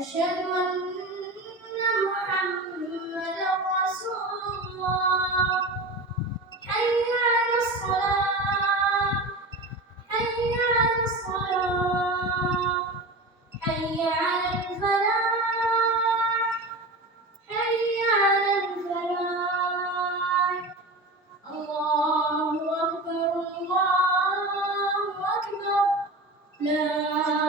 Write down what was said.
أشهد أن محمدا رسول الله. حي على الصلاة، حي على الصلاة، حي على الفلاح، حي على الفلاح. الله أكبر، الله أكبر، لا